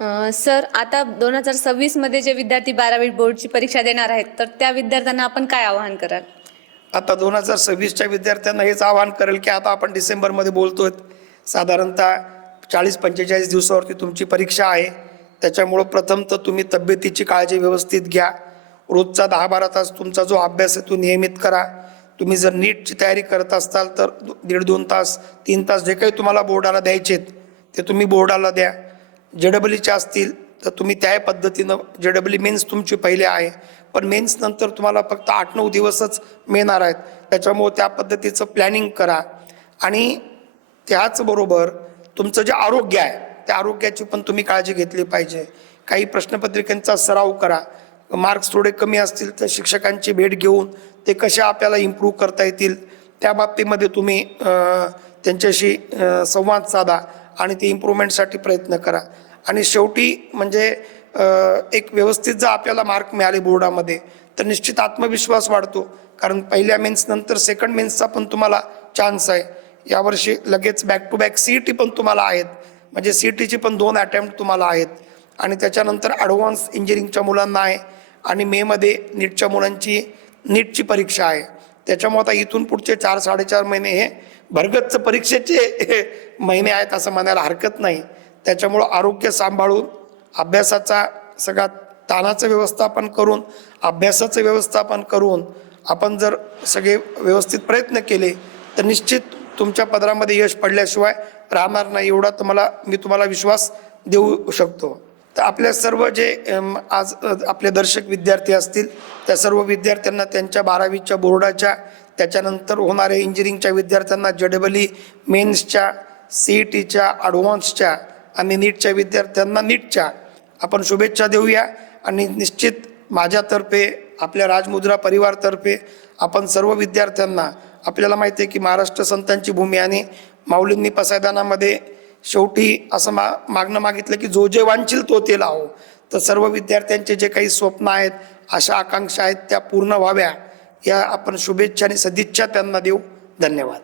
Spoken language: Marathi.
सर, आता 2026 मध्ये जे विद्यार्थी 12वी बोर्डची परीक्षा देणार आहेत, तर त्या विद्यार्थ्यांना आपण काय आवाहन कराल? आता 2026च्या विद्यार्थ्यांना हेच आवाहन करेल की आता आपण डिसेंबरमध्ये बोलतोय, साधारणतः 40-45 दिवसावरती तुमची परीक्षा आहे. त्याच्यामुळं प्रथम तर तुम्ही तब्येतीची काळजी व्यवस्थित घ्या. रोजचा 10-12 तास तुमचा जो अभ्यास आहे तो नियमित करा. तुम्ही जर नीटची तयारी करत असाल तर 1.5-2 तास 3 तास जे काही तुम्हाला बोर्डाला द्यायचे ते तुम्ही बोर्डाला द्या. JEE असतील तर तुम्ही त्या पद्धतीनं JEE मेन्स तुमची पहिले आहे, पण मेन्स नंतर तुम्हाला फक्त 8-9 दिवसच मिळणार आहेत. त्याच्यामुळे त्या पद्धतीचं प्लॅनिंग करा. आणि त्याचबरोबर तुमचं जे आरोग्य आहे त्या आरोग्याची पण तुम्ही काळजी घेतली पाहिजे. काही प्रश्नपत्रिकांचा सराव करा. मार्क्स थोडे कमी असतील तर शिक्षकांची भेट घेऊन ते कसे आपल्याला इम्प्रूव्ह करता येतील त्या बाबतीमध्ये तुम्ही त्यांच्याशी संवाद साधा आणि ते इम्प्रूव्हमेंटसाठी प्रयत्न करा. आणि शेवटी म्हणजे एक व्यवस्थित जर आपल्याला मार्क मिळाले बोर्डामध्ये तर निश्चित आत्मविश्वास वाढतो, कारण पहिल्या मेन्स नंतर सेकंड मेन्सचा पण तुम्हाला चान्स आहे. यावर्षी लगेच बॅक टू बॅक CET पण तुम्हाला आहेत, म्हणजे CETची पण 2 अटेम्प्ट तुम्हाला आहेत. आणि त्याच्यानंतर ॲडव्हान्स इंजिनिअरिंगच्या मुलांना आहे आणि मेमध्ये नीटच्या मुलांची नीटची परीक्षा आहे. त्याच्यामुळे आता इथून पुढचे 4-4.5 महिने हे भरगच्च परीक्षेचे महिने आहेत असं म्हणायला हरकत नाही. त्याच्यामुळं आरोग्य सांभाळून अभ्यासाचा सगळा ताणाचं व्यवस्थापन करून अभ्यासाचं व्यवस्थापन करून आपण जर सगळे व्यवस्थित प्रयत्न केले तर निश्चित तुमच्या पदरामध्ये यश पडल्याशिवाय राहणार नाही, एवढा मी तुम्हाला विश्वास देऊ शकतो. तर आपल्या सर्व जे आज आपले दर्शक विद्यार्थी असतील त्या सर्व विद्यार्थ्यांना त्यांच्या 12वीच्या बोर्डाच्या त्याच्यानंतर होणाऱ्या इंजिनिअरिंगच्या विद्यार्थ्यांना JEE मेन्सच्या CETच्या ॲडव्हान्सच्या आणि नीटच्या विद्यार्थ्यांना नीटच्या आपण शुभेच्छा देऊया. आणि निश्चित माझ्यातर्फे आपल्या राजमुद्रा परिवारतर्फे आपण सर्व विद्यार्थ्यांना, आपल्याला माहिती आहे की महाराष्ट्र संतांची भूमी आणि माऊलींनी पसायदानामध्ये शेवटी असं मागणं मागितलं की जो जे वांछील तो ते लावो. तर सर्व विद्यार्थ्यांचे जे काही स्वप्न आहेत, आशा आकांक्षा आहेत त्या पूर्ण व्हाव्या या आपण शुभेच्छा आणि सदिच्छा त्यांना देऊ. धन्यवाद.